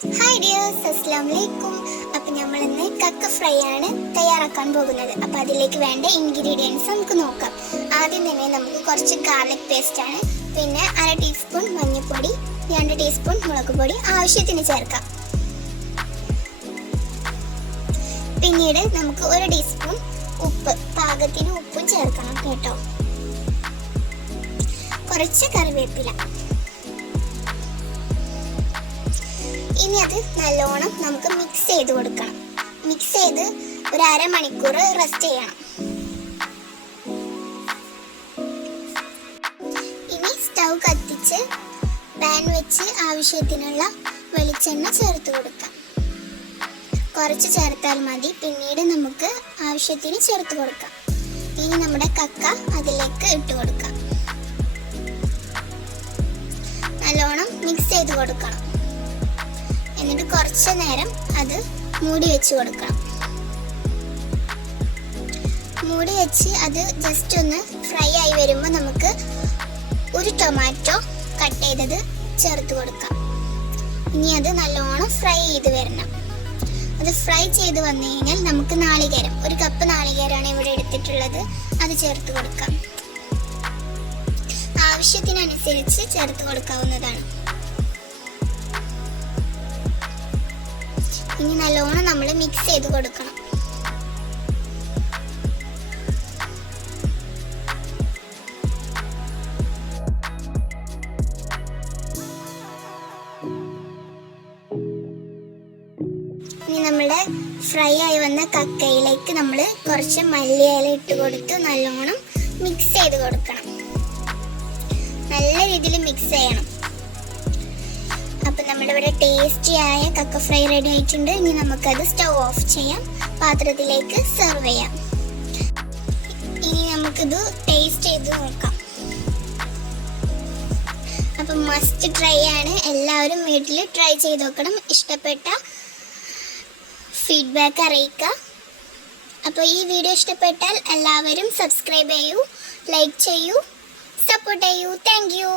Hi dears, അസ്സലാമു അലൈക്കും. അപ്പം നമ്മൾ ഇന്ന് കക്ക ഫ്രൈ ആണ് തയ്യാറാക്കാൻ പോകുന്നത്. അപ്പോൾ അതിലേക്ക് വേണ്ട ഇൻഗ്രീഡിയൻസ് നമുക്ക് നോക്കാം. ആദ്യം തന്നെ നമുക്ക് കുറച്ച് ഗാർലിക് പേസ്റ്റ് ആണ്, പിന്നെ 1/2 ടീസ്പൂൺ മഞ്ഞൾപ്പൊടി, 2 ടീസ്പൂൺ മുളക് പൊടി ആവശ്യത്തിന് ചേർക്കാം. പിന്നീട് നമുക്ക് 1 ടീസ്പൂൺ ഉപ്പ്, പാകത്തിന് ഉപ്പും ചേർക്കണം കേട്ടോ. കുറച്ച് കറിവേപ്പില. ഇനി അത് നല്ലോണം നമുക്ക് മിക്സ് ചെയ്ത് കൊടുക്കണം. മിക്സ് ചെയ്ത് ഒരു അരമണിക്കൂർ റെസ്റ്റ് ചെയ്യണം. ഇനി സ്റ്റൗ കത്തിച്ച് പാൻ വെച്ച് ആവശ്യത്തിനുള്ള വെളിച്ചെണ്ണ ചേർത്ത് കൊടുക്കാം. കുറച്ച് ചേർത്താൽ മതി, പിന്നീട് നമുക്ക് ആവശ്യത്തിന് ചേർത്ത് കൊടുക്കാം. ഇനി നമ്മുടെ കക്ക അതിലേക്ക് ഇട്ട് കൊടുക്കാം. നല്ലോണം മിക്സ് ചെയ്ത് കൊടുക്കണം. എന്നിട്ട് കുറച്ച് നേരം അത് മൂടി വെച്ച് കൊടുക്കണം. മൂടി വെച്ച് അത് ജസ്റ്റ് ഒന്ന് ഫ്രൈ ആയി വരുമ്പോൾ നമുക്ക് ഒരു ടൊമാറ്റോ കട്ട് ചെയ്തത് ചേർത്ത് കൊടുക്കാം. ഇനി അത് നല്ലോണം ഫ്രൈ ചെയ്ത് വരണം. അത് ഫ്രൈ ചെയ്ത് വന്നു കഴിഞ്ഞാൽ നമുക്ക് നാളികേരം, 1 കപ്പ് നാളികേരമാണ് ഇവിടെ എടുത്തിട്ടുള്ളത്, അത് ചേർത്ത് കൊടുക്കാം. ആവശ്യത്തിനനുസരിച്ച് ചേർത്ത് കൊടുക്കാവുന്നതാണ്. ഇനി നല്ലോണം നമ്മൾ മിക്സ് ചെയ്ത് കൊടുക്കണം. ഇനി നമ്മുടെ ഫ്രൈ ആയി വന്ന കക്കയിലേക്ക് നമ്മൾ കുറച്ച് മല്ലിയില ഇട്ട് കൊടുത്ത് നല്ലോണം മിക്സ് ചെയ്ത് കൊടുക്കണം. നല്ല രീതിയിൽ മിക്സ് ചെയ്യണം. അപ്പം നമ്മളിവിടെ ടേസ്റ്റി ആയ കക്ക ഫ്രൈ റെഡി ആയിട്ടുണ്ട്. ഇനി നമുക്കത് സ്റ്റൗ ഓഫ് ചെയ്യാം, പാത്രത്തിലേക്ക് സെർവ് ചെയ്യാം. ഇനി നമുക്കിത് ടേസ്റ്റ് ചെയ്ത് നോക്കാം. അപ്പം മസ്റ്റ് ട്രൈ ആണ്, എല്ലാവരും വീട്ടിൽ ട്രൈ ചെയ്ത് നോക്കണം. ഇഷ്ടപ്പെട്ട ഫീഡ്ബാക്ക് അറിയിക്കുക. അപ്പോൾ ഈ വീഡിയോ ഇഷ്ടപ്പെട്ടാൽ എല്ലാവരും സബ്സ്ക്രൈബ് ചെയ്യൂ, ലൈക്ക് ചെയ്യൂ, സപ്പോർട്ട് ചെയ്യൂ. Thank you.